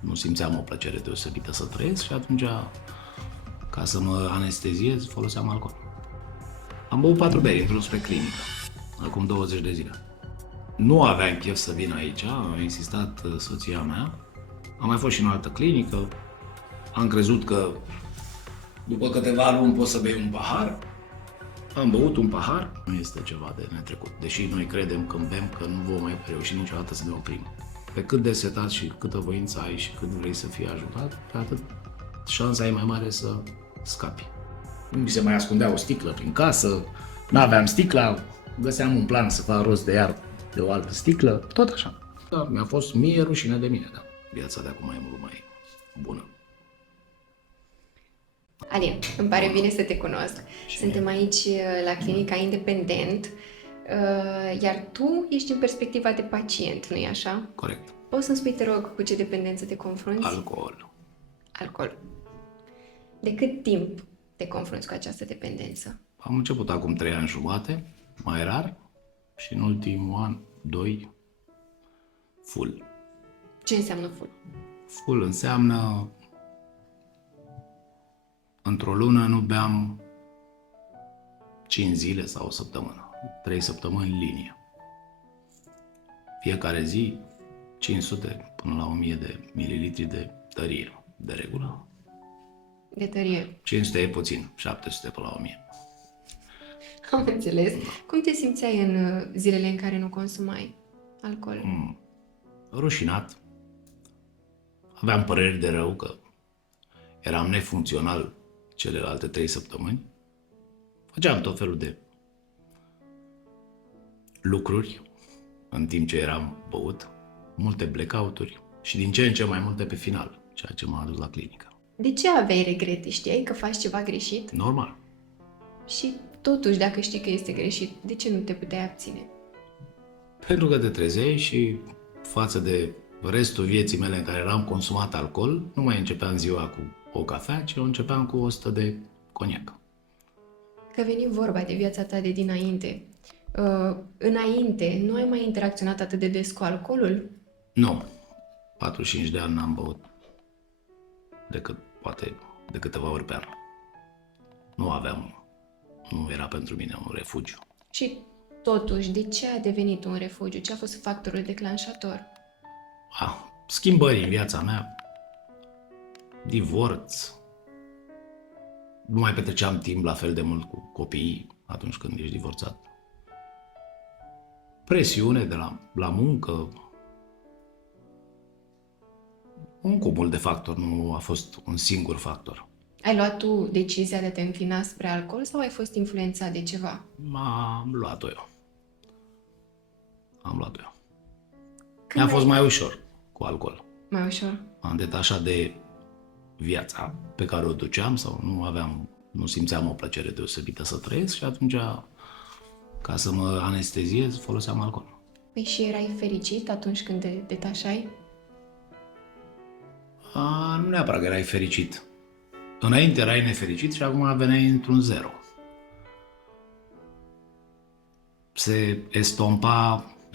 Nu simțeam o plăcere deosebită să trăiesc și atunci, ca să mă anesteziez, foloseam alcool. Am băut 4 beri într-un spre clinică, acum 20 de zile. Nu aveam chef să vin aici, a insistat soția mea. Am mai fost și în o altă clinică. Am crezut că după câteva luni poți să bei un pahar. Am băut un pahar. Nu este ceva de netrecut, deși noi credem când bem că nu vom mai reuși niciodată să ne oprim. Pe cât de setat și câtă voință ai și cât vrei să fii ajutat, pe atât șansa e mai mare să scapi. Nu mi se mai ascundea o sticlă prin casă, n-aveam sticla, găseam un plan să fac rost de iar de o altă sticlă, tot așa. Dar mi-a fost mie rușine de mine, da. Viața de acum e mult mai bună. Alin, îmi pare bine să te cunosc. Suntem aici la clinica Independent, iar tu ești în perspectiva de pacient, nu-i așa? Corect. Poți să-mi spui, te rog, cu ce dependență te confrunți? Alcool. Alcool. De cât timp te confrunți cu această dependență? Am început acum 3 ani jumate, mai rar, și în ultimul an, 2, full. Ce înseamnă full? Full înseamnă într-o lună nu beam 5 zile sau o săptămână, 3 săptămâni în linie. Fiecare zi 500 până la 1000 de mililitri de tărie, de regulă. De tărie. 500 e puțin, 700 până la 1000. Am înțeles. Cum te simțeai în zilele în care nu consumai alcool? Rușinat. Aveam păreri de rău că eram nefuncțional celelalte 3 săptămâni. Făceam tot felul de lucruri în timp ce eram băut, multe blackout-uri și din ce în ce mai multe pe final, ceea ce m-a adus la clinică. De ce aveai regrete? Știai că faci ceva greșit? Normal. Și totuși, dacă știi că este greșit, de ce nu te puteai abține? Pentru că te trezeai și față de restul vieții mele în care eram consumat alcool, nu mai începeam ziua cu o cafea, ci o începeam cu 100 de coniac. Că veni vorba de viața ta de dinainte. Înainte, nu ai mai interacționat atât de des cu alcoolul? Nu. 45 de ani n-am băut decât poate de câteva ori pe an. Nu era pentru mine un refugiu. Și totuși, de ce a devenit un refugiu? Ce a fost factorul declanșator? Schimbări în viața mea, divorț, nu mai petreceam timp la fel de mult cu copiii atunci când ești divorțat. Presiune de la muncă, un cumul de factori, nu a fost un singur factor. Ai luat tu decizia de a te înclina spre alcool sau ai fost influențat de ceva? Am luat-o eu. Când Mi-a fost mai ușor cu alcool. Mai ușor? M-am detașat de viața pe care o duceam sau nu simțeam o plăcere deosebită să trăiesc și atunci, ca să mă anesteziez, foloseam alcool. Păi și erai fericit atunci când te detașai? Nu neapărat că erai fericit. Înainte erai nefericit și acum veneai într-un zero. Se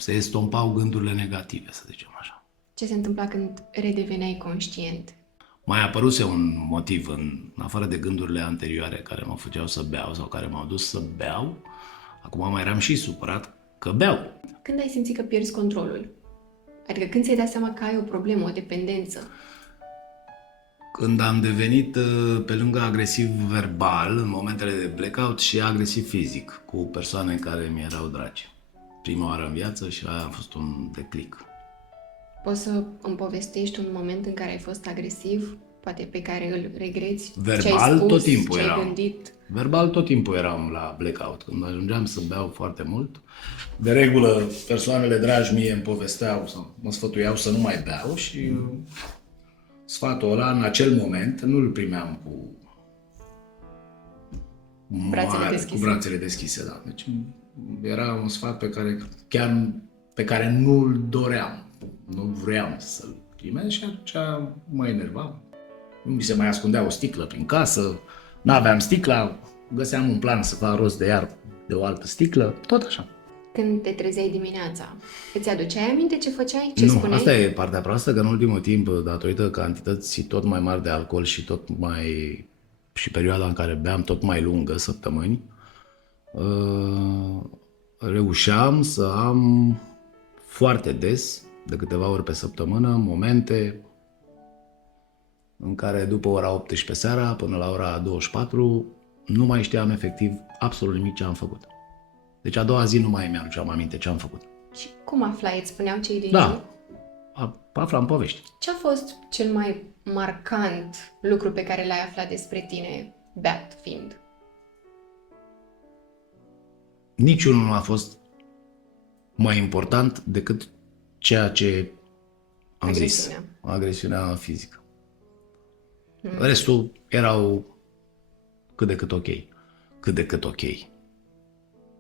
estompau gândurile negative, să zicem așa. Ce se întâmpla când redeveneai conștient? Mai apăruse un motiv în afară de gândurile anterioare care mă făceau să beau sau care m-au dus să beau. Acum mai eram și supărat că beau. Când ai simțit că pierzi controlul? Adică când ți-ai dat seama că ai o problemă, o dependență? Când am devenit, pe lângă agresiv verbal, în momentele de blackout, și agresiv fizic, cu persoane care mi erau dragi. Prima oară în viață și aia a fost un declic. Poți să îmi povestești un moment în care ai fost agresiv, poate pe care îl regreți? Verbal ce ai spus, tot timpul ce ai eram. gândit? Verbal tot timpul eram la blackout. Când ajungeam să beau foarte mult, de regulă persoanele dragi mie îmi povesteau sau mă sfătuiau să nu mai beau și sfatul ăla în acel moment nu-l primeam cu brațele deschise. Da. Deci era un sfat pe care nu-l doream, nu vreau să-l primesc și atunci mă enervam. Nu mi se mai ascundea o sticlă prin casă, n-aveam sticla, găseam un plan să fac rost de iar de o altă sticlă, tot așa. Când te trezeai dimineața, îți aduceai aminte ce făceai, ce Nu, spuneai? asta e partea proastă, că în ultimul timp, datorită cantității tot mai mari de alcool și perioada în care beam tot mai lungă, săptămâni, reușeam să am foarte des, de câteva ori pe săptămână, momente în care după ora 18 seara până la ora 24 nu mai știam efectiv absolut nimic ce am făcut. Deci a doua zi nu mai mi-aduceam aminte ce am făcut. Și cum aflai? Îți spuneau cei din jur? Da, aflam povești. Ce a fost cel mai marcant lucru pe care l-ai aflat despre tine, beat fiind? Niciunul nu a fost mai important decât ceea ce am zis. Agresiunea fizică. Restul erau cât de cât ok. Cât de cât ok.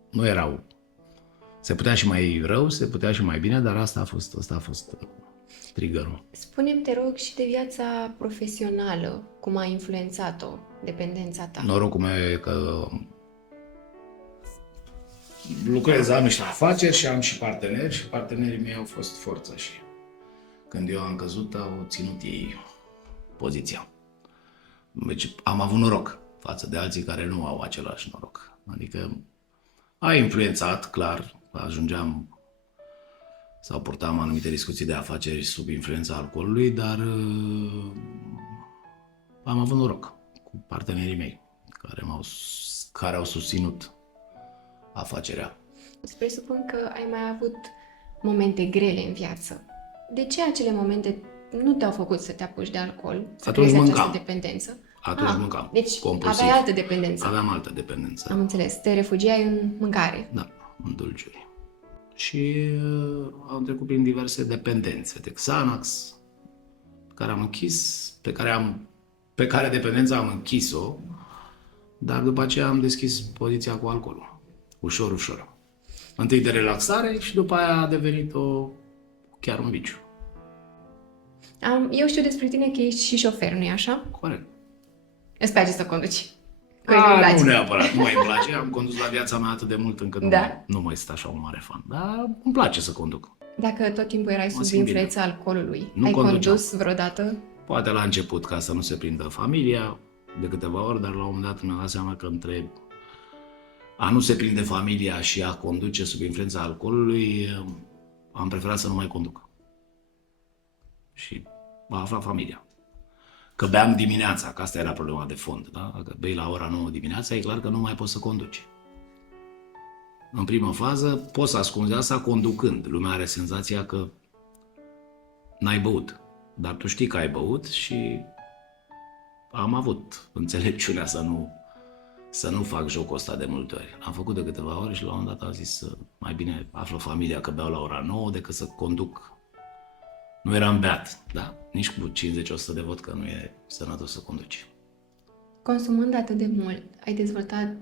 Nu erau. Se putea și mai rău, se putea și mai bine, dar asta a fost triggerul. Spune-mi, te rog, și de viața profesională, cum a influențat-o dependența ta? Norocul meu e că lucrez, am niște afaceri și am și parteneri și partenerii mei au fost forță și când eu am căzut au ținut ei poziția. Deci am avut noroc față de alții care nu au același noroc. Adică a influențat, clar, ajungeam sau purtam anumite discuții de afaceri sub influența alcoolului, dar am avut noroc cu partenerii mei care au susținut afacerea. Îți presupun că ai mai avut momente grele în viață. De ce acele momente nu te-au făcut să te apuci de alcool, să Atunci creezi mâncam. această dependență? Atunci mâncam. Deci compulsiv. aveai altă dependență. Aveam altă dependență. Am înțeles. Te refugiai în mâncare. Da, în dulciuri. Și am trecut prin diverse dependențe de Xanax, pe care am închis, pe care dependența am închis-o, dar după aceea am deschis poziția cu alcoolul. Ușor, ușor. Întâi de relaxare și după aia a devenit chiar un viciu. Eu știu despre tine că ești și șofer, nu-i așa? Corect. Îți place să conduci? Corect, îmi place. Nu neapărat, nu mai îmi place. Am condus la viața mea atât de mult încât nu mai sunt așa un mare fan. Dar îmi place să conduc. Dacă tot timpul erai sub simt influența alcoolului, Nu ai conduceam. condus vreodată? Poate la început, ca să nu se prindă familia, de câteva ori, dar la un moment dat mi-am dat seama că între a nu se prinde familia și a conduce sub influența alcoolului, am preferat să nu mai conduc. Și a aflat familia. Că beam dimineața, că asta era problema de fond, da? Dacă bei la ora 9 dimineața, e clar că nu mai poți să conduci. În primă fază, poți să ascunzi asta conducând. Lumea are senzația că n-ai băut. Dar tu știi că ai băut și am avut înțelepciunea să nu fac jocul ăsta de multe ori. Am făcut de câteva ori și la un moment dat am zis mai bine află familia că beau la ora 9 decât să conduc. Nu eram beat, da? Nici cu 50-100 de vodcă nu e sănătos să conduci. Consumând atât de mult, ai dezvoltat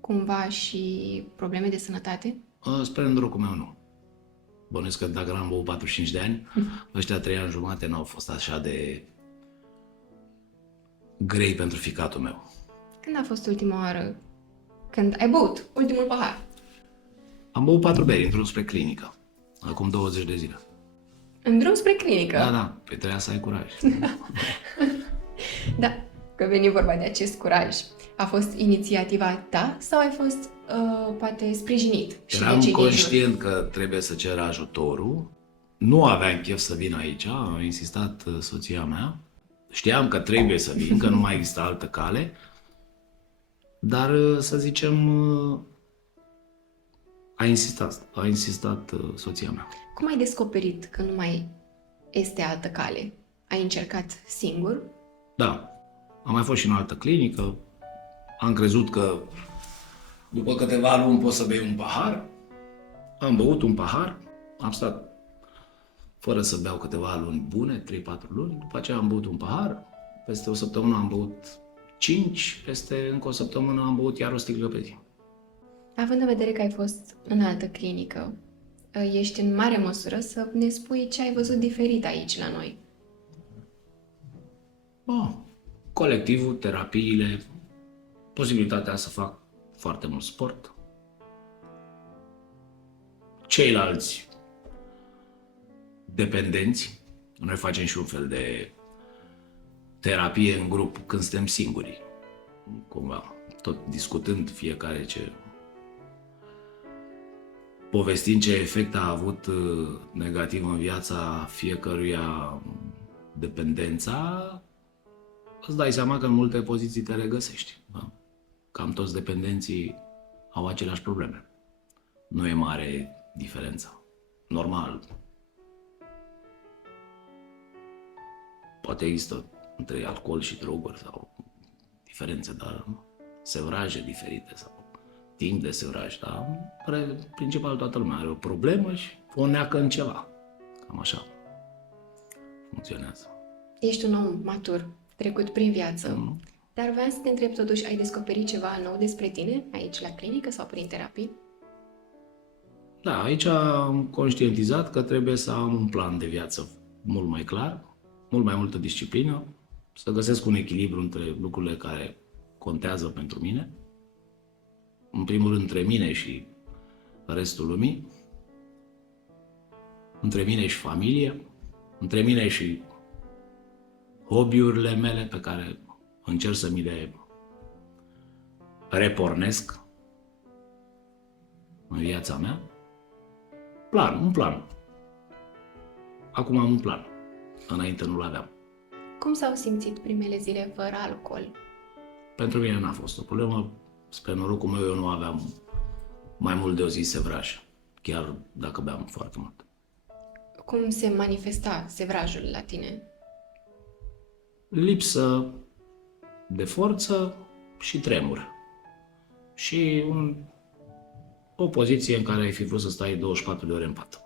cumva și probleme de sănătate? Spre norocul meu nu. Bănuiesc că dacă n-am băut 45 de ani, ăștia 3 ani jumate n-au fost așa de grei pentru ficatul meu. Când a fost ultima oară când ai băut ultimul pahar? Am băut 4 beri în drum spre clinică, acum 20 de zile. În drum spre clinică? Da, pe trebuia să ai curaj. Da, că veni vorba de acest curaj. A fost inițiativa ta sau ai fost, poate, sprijinit? Eram conștient că trebuie să cer ajutorul. Nu aveam chef să vin aici, a insistat soția mea. Știam că trebuie să vin, că nu mai există altă cale. Dar, să zicem, a insistat soția mea. Cum ai descoperit că nu mai este altă cale? Ai încercat singur? Da, am mai fost și în altă clinică. Am crezut că după câteva luni poți să bei un pahar. Am băut un pahar, am stat fără să beau câteva luni bune, 3-4 luni. După aceea am băut un pahar, peste o săptămână am băut 5, peste încă o săptămână am băut iar o sticlă pe zi. Având în vedere că ai fost în altă clinică, ești în mare măsură să ne spui ce ai văzut diferit aici la noi. Colectivul, terapiile, posibilitatea să fac foarte mult sport. ceilalți dependenți. Noi facem și un fel de terapie în grup când suntem singuri, cumva, tot discutând fiecare povestind ce efect a avut negativ în viața fiecăruia dependența, îți dai seama că în multe poziții te regăsești. Da? Cam toți dependenții au aceleași probleme. Nu e mare diferența. Normal. Poate există între alcool și droguri sau diferențe, dar sevraje diferite sau timp de sevraj, dar principal toată lumea are o problemă și o neacă în ceva. Cam așa funcționează. Ești un om matur, trecut prin viață, dar vreau să te întreb totuși, ai descoperit ceva nou despre tine aici la clinică sau prin terapii? Da, aici am conștientizat că trebuie să am un plan de viață mult mai clar, mult mai multă disciplină, să găsesc un echilibru între lucrurile care contează pentru mine, în primul rând între mine și restul lumii, între mine și familie, între mine și hobby-urile mele pe care încerc să mi le repornesc în viața mea. Un plan. Acum am un plan. Înainte nu-l aveam. Cum s-au simțit primele zile fără alcool? Pentru mine n-a fost o problemă. Spre norocul meu, eu nu aveam mai mult de o zi sevraj, chiar dacă beam foarte mult. Cum se manifesta sevrajul la tine? Lipsă de forță și tremur. Și o poziție în care ai fi vrut să stai 24 de ore în pat.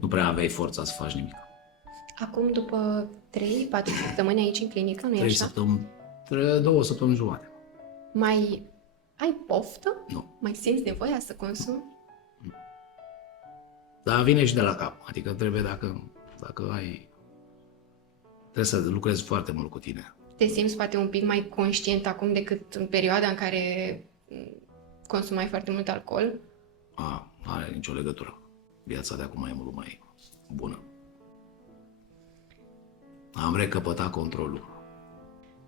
Nu prea aveai forța să faci nimic. Acum, după 3-4 săptămâni aici în clinică, nu e așa? 2 săptămâni jumate. Mai ai poftă? Nu. Mai simți nevoia să consumi? Dar vine și de la cap. Adică trebuie, dacă ai... Trebuie să lucrezi foarte mult cu tine. Te simți poate un pic mai conștient acum decât în perioada în care consumai foarte mult alcool? Nu are nicio legătură. Viața de acum e mult mai bună. Am recăpătat controlul.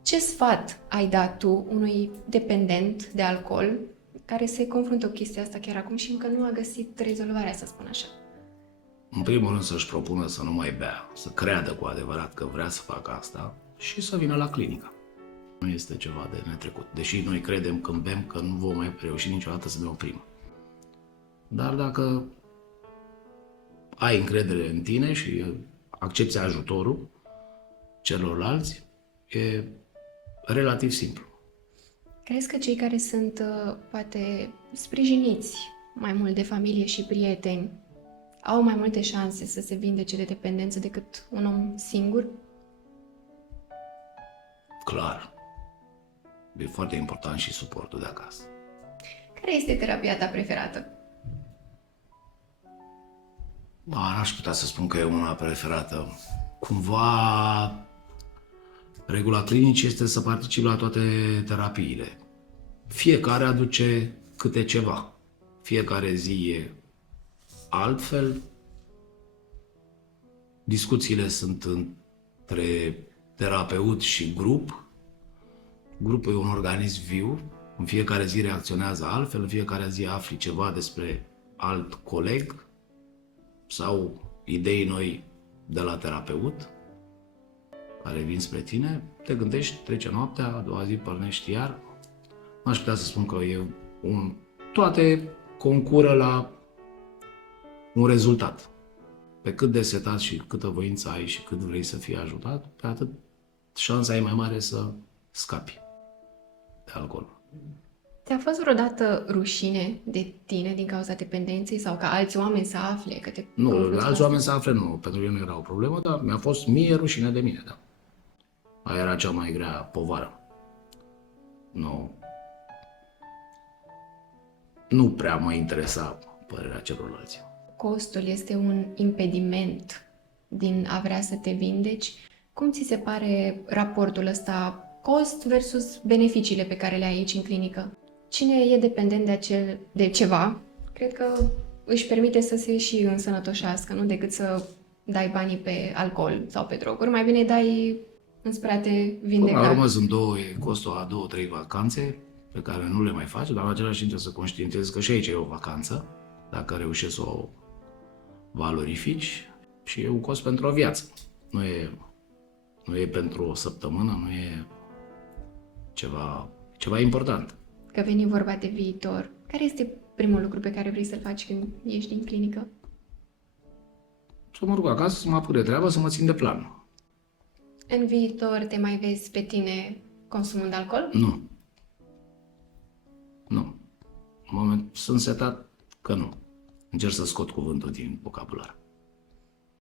Ce sfat ai dat tu unui dependent de alcool care se confruntă cu chestia asta chiar acum și încă nu a găsit rezolvarea, să spun așa? În primul rând să-și propună să nu mai bea, să creadă cu adevărat că vrea să facă asta și să vină la clinică. Nu este ceva de netrecut. Deși noi credem când bem că nu vom mai reuși niciodată să ne oprim. Dar dacă ai încredere în tine și accepti ajutorul celorlalți, e relativ simplu. Crezi că cei care sunt, poate, sprijiniți mai mult de familie și prieteni au mai multe șanse să se vindece de dependență decât un om singur? Clar. E foarte important și suportul de acasă. Care este terapia ta preferată? N-aș putea să spun că e una preferată. Cumva, regula clinicii este să participi la toate terapiile. Fiecare aduce câte ceva. Fiecare zi e altfel. Discuțiile sunt între terapeut și grup. Grupul e un organism viu. În fiecare zi reacționează altfel, în fiecare zi afli ceva despre alt coleg sau idei noi de la terapeut care vin spre tine, te gândești, trece noaptea, a doua zi pornești iar. N-aș putea să spun că toate concură la un rezultat. Pe cât de setat și câtă voință ai și cât vrei să fii ajutat, pe atât șansa e mai mare să scapi de alcool. Ți-a fost vreodată rușine de tine din cauza dependenței sau ca alți oameni să afle că te Nu, confrunți cu alți asta? oameni să afle, nu. Pentru mine nu era o problemă, dar mi-a fost mie rușine de mine, da. Aia era cea mai grea povară. Nu prea mă interesa părerea celorlalți. Costul este un impediment din a vrea să te vindeci. Cum ți se pare raportul ăsta cost versus beneficiile pe care le ai aici în clinică? Cine e dependent de ceva, cred că își permite să se și însănătoșească, nu decât să dai banii pe alcool sau pe droguri. Mai bine dai înspre a te Până la vindeca. urmă sunt e costul a 2-3 vacanțe pe care nu le mai faci, dar în același timp trebuie să conștientizezi că și aici e o vacanță, dacă reușești să o valorifici, și e un cost pentru o viață. Nu e pentru o săptămână, nu e ceva important. Că veni vorba de viitor, care este primul lucru pe care vrei să-l faci când ieși din clinică? Să mă rog acasă, să mă apuc de treabă, să mă țin de plan. În viitor te mai vezi pe tine consumând alcool? Nu. Nu. În moment sunt setat că nu. Încerc să scot cuvântul din vocabular.